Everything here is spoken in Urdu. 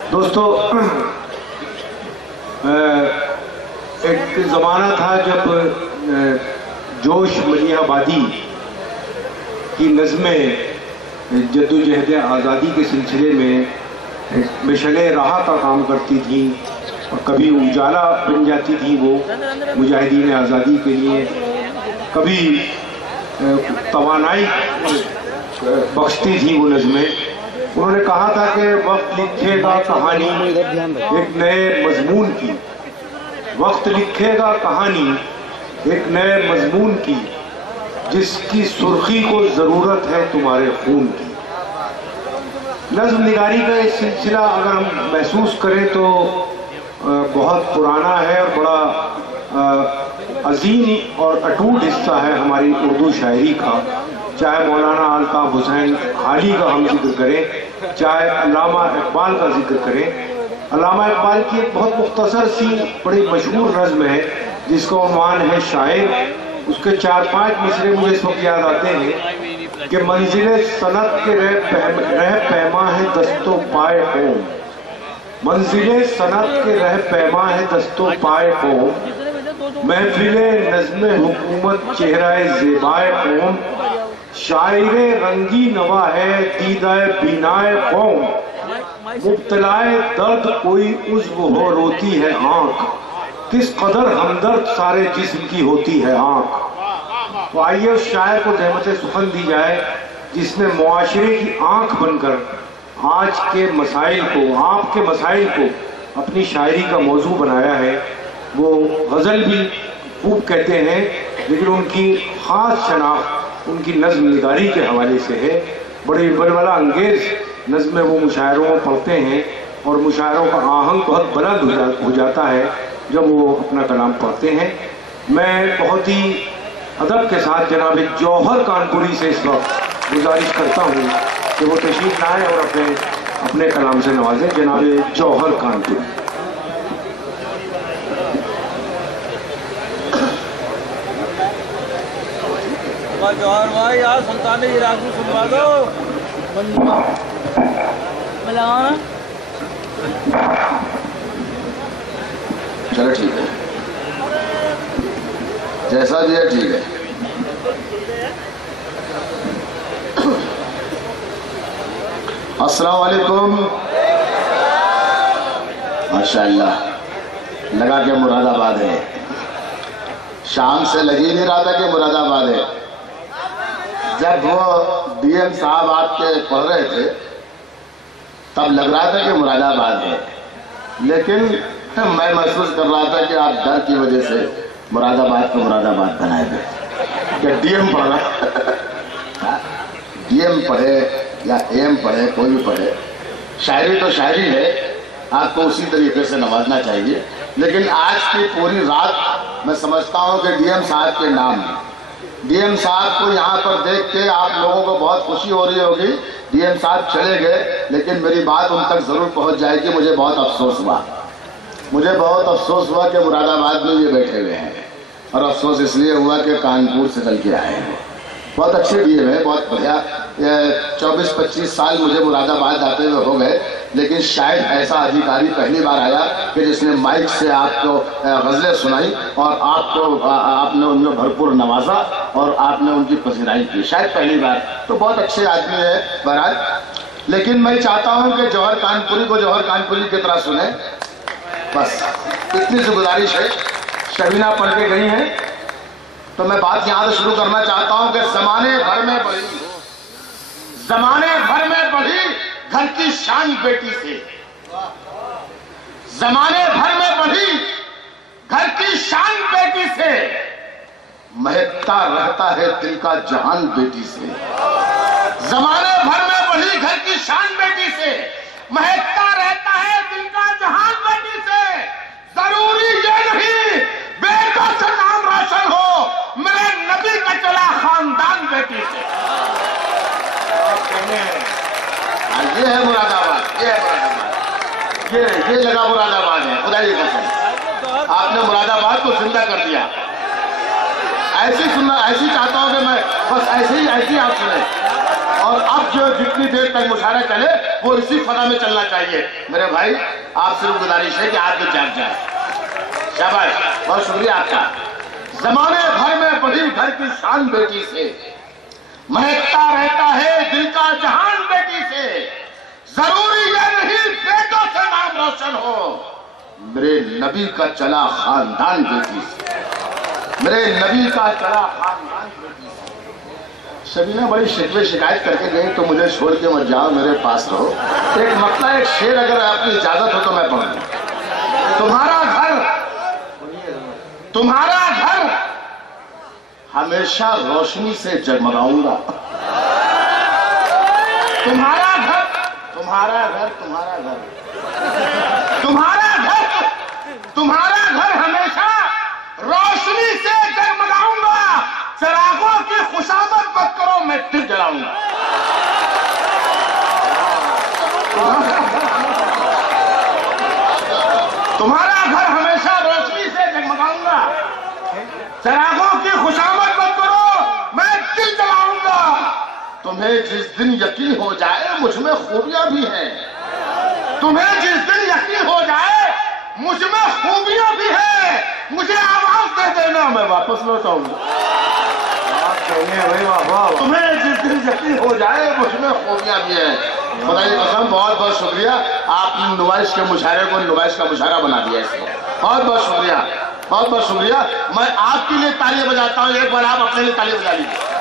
دوستو، ایک زمانہ تھا جب جوش ملیح آبادی کی نظمیں جدوجہد آزادی کے سلسلے میں مشعل راہ کا کام کرتی تھیں اور کبھی اجالا بن جاتی تھی وہ مجاہدین آزادی کے لیے، کبھی توانائی بخشتی تھی وہ نظمیں۔ انہوں نے کہا تھا کہ وقت لکھے گا کہانی ایک نئے مضمون کی، وقت لکھے گا کہانی ایک نئے مضمون کی، جس کی سرخی کو ضرورت ہے تمہارے خون کی۔ نظم نگاری کا یہ سلسلہ اگر ہم محسوس کریں تو بہت پرانا ہے اور بڑا عظیم اور اٹوٹ حصہ ہے ہماری اردو شاعری کا، چاہے مولانا الطاف حسین حالی کا ہم ذکر کریں، چاہے علامہ اقبال کا ذکر کریں۔ علامہ اقبال کی ایک بہت مختصر سی بڑی مشہور نظم ہے جس کا عنوان ہے شاعر۔ اس کے 4-5 مصرے مجھے اس وقت یاد آتے ہیں کہ منزل سنت کے رہ پیما ہے دست و پائے قوم، منزل سنت کے رہ پیما ہے دست و پائے قوم، محفل نظم حکومت چہرہ زیبائے قوم، شاعر رنگی نوا ہے دیدہ بینائے قوم، مبتلائے درد کوئی عضو ہو روتی ہے آنکھ، کس قدر ہمدرد سارے جسم کی ہوتی ہے آنکھ۔ تو آئیے اس شاعر کو زحمت سخن دی جائے جس نے معاشرے کی آنکھ بن کر آج کے مسائل کو، آپ کے مسائل کو اپنی شاعری کا موضوع بنایا ہے۔ وہ غزل بھی خوب کہتے ہیں لیکن ان کی خاص شناخت ان کی نظم نگاری کے حوالے سے ہے۔ بڑی بلبلہ انگیز نظمیں وہ مشاعروں میں پڑھتے ہیں اور مشاعروں کا آہنگ بہت بلند ہو جاتا ہے جب وہ اپنا کلام پڑھتے ہیں۔ میں بہت ہی ادب کے ساتھ جناب جوہر کانپوری سے اس وقت گزارش کرتا ہوں کہ وہ تشریف لائیں اور اپنے کلام سے نوازیں۔ جناب جوہر کانپوری۔ جوہر بھائی یار سلطان عراق کو سنوا دو ملانا۔ چلو ٹھیک ہے، جیسا بھی ہے ٹھیک ہے۔ السلام علیکم۔ ماشاءاللہ، لگا کہ مراد آباد ہے، شام سے لگی نہیں رہا تھا کہ مراد آباد ہے۔ جب وہ ڈی ایم صاحب آپ کے پڑھ رہے تھے تب لگ رہا تھا کہ مراد آباد ہے، لیکن میں محسوس کر رہا تھا کہ آپ ڈر کی وجہ سے مراد آباد کو مراد آباد بنائے گئے کہ ڈی ایم پڑھ رہا۔ ڈی ایم پڑھے یا اے ایم پڑھے، کوئی بھی پڑھے، شاعری تو شاعری ہے، آپ کو اسی طریقے سے نوازنا چاہیے۔ لیکن آج کی پوری رات میں سمجھتا ہوں کہ ڈی ایم صاحب کے نام میں، ڈی ایم صاحب کو یہاں پر دیکھ کے آپ لوگوں کو بہت خوشی ہو رہی ہوگی۔ ڈی ایم صاحب چلے گئے لیکن میری بات ان تک ضرور پہنچ جائے گی۔ مجھے بہت افسوس ہوا، مجھے بہت افسوس ہوا کہ مراد آباد میں یہ بیٹھے ہوئے ہیں، اور افسوس اس لیے ہوا کہ کانپور سے چل کے آئے ہیں۔ بہت اچھے ڈی ایم ہیں، بہت بڑھیا۔ 24-25 سال مجھے مراد آباد آتے ہوئے ہو گئے، لیکن شاید ایسا ادھیکاری پہلی بار آیا کہ جس نے مائک سے آپ کو غزلیں سنائی اور آپ نے ان میں بھرپور نوازا اور آپ نے ان کی پذیرائی کی، شاید پہلی بار۔ تو بہت اچھے آدمی ہے بہرحال، لیکن میں چاہتا ہوں کہ جوہر کانپوری کو جوہر کانپوری کی طرح سنیں۔ بس اتنی سی گزارش ہے۔ شبینہ پڑھ کے گئی ہیں تو میں بات یہاں سے شروع کرنا چاہتا ہوں کہ زمانے بھر میں بڑھی گھر کی شان بیٹی سے، زمانے بھر میں بڑھی گھر کی شان بیٹی سے، مہکتا رہتا ہے دل کا جہان بیٹی سے۔ زمانے بھر میں بڑھی گھر کی شان بیٹی سے، مہکتا رہتا ہے دل کا جہان بیٹی سے، ضروری یہ نہیں بیٹا سے نام روشن ہو، میرے نبی کا چلا خاندان بیٹی سے۔ یہ ہے مراد آباد، یہ ہے مراد آباد، یہ جگہ مراد آباد ہے۔ خدا کی قسم آپ نے مراد آباد کو زندہ کر دیا۔ ایسی سننا، ایسی چاہتا ہوں کہ میں بس ایسے ہی آپ سنیں۔ اور اب جو جتنی دیر تک مشاعرہ چلے وہ اسی فضا میں چلنا چاہیے. میرے بھائی آپ سے گزارش ہے کہ آپ بھی جاگ جائیں. شاباش, بہت شکریہ آپ کا. زمانے بھر میں بڑی گھر کی شان بیٹی سے, مہکتا رہتا ہے دل کا جہان بیٹی سے. ضروری یہ نہیں بیٹوں سے نام روشن ہو, میرے نبی کا چلا خاندان بیٹی سے, میرے نبی کا چلا خاندان بیٹی سے. شبینہ بڑی شکوے شکایت کر کے گئی تو مجھے چھوڑ کے مت جاؤ, میرے پاس رہو. ایک مطلب ایک شعر اگر آپ کی اجازت ہو تو میں پڑھوں. تمہارا گھر ہمیشہ روشنی سے جگمگاؤں گا. تمہارا گھر تمہارا گھر تمہارا گھر تمہارا گھر تمہارا گھر ہمیشہ روشنی سے جگمگاؤں گا. چراغوں کی خوشامد مت کرو, میں دل جلاؤں گا. تمہارا گھر ہمیشہ روشنی سے جگمگاؤں گا. چراغوں کی خوشامد مت کرو, میں دل جلاؤں گا. تمہیں جس دن یقین ہو جائے مجھ میں خوبیاں بھی ہیں, تمہیں جس دن یقین ہو جائے مجھ میں خوبیاں بھی ہیں, مجھے آواز دے دینا, میں واپس لوٹاؤں گا. تمہیں جس دن یقین ہو جائے مجھ میں خوبیاں بھی ہیں. خدا کی قسم بہت بہت شکریہ, آپ نے نمائش کے مشاعرے کو نمائش کا مشاعرہ بنا دیا اس کو. بہت بہت شکریہ, بہت بہت شکریہ. میں آپ کے لیے تالیاں بجاتا ہوں, ایک بار آپ اپنے لیے تالیاں بجا لیجیے.